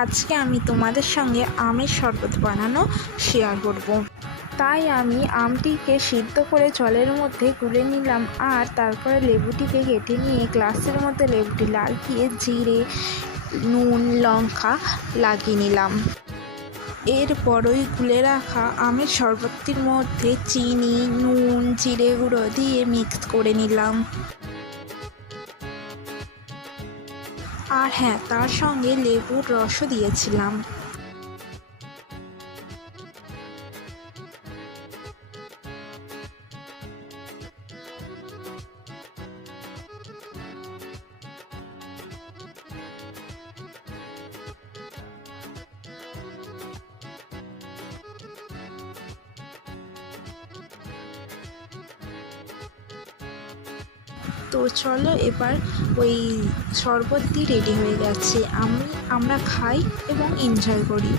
আজকে আমি তোমাদের সঙ্গে আমের শরবত বানানো শেয়ার করব। তাই আমি আমটিকে সিদ্ধ করে জলের মধ্যে গুলে নিলাম, আর তারপরে লেবুটিকে কেটে নিয়ে গ্লাসের মধ্যে লেবুটি লাগিয়ে জিরে, নুন, লঙ্কা লাগিয়ে নিলাম। এরপর ওই গুলে রাখা আমের শরবতটির মধ্যে চিনি, নুন, জিরে গুঁড়ো দিয়ে মিক্স করে নিলাম। আর হ্যাঁ, তার সঙ্গে লেবুর রসও দিয়েছিলাম। তো চলো, এবার ওই শরবতটি রেডি হয়ে গেছে। আমরা খাই এবং এনজয় করি।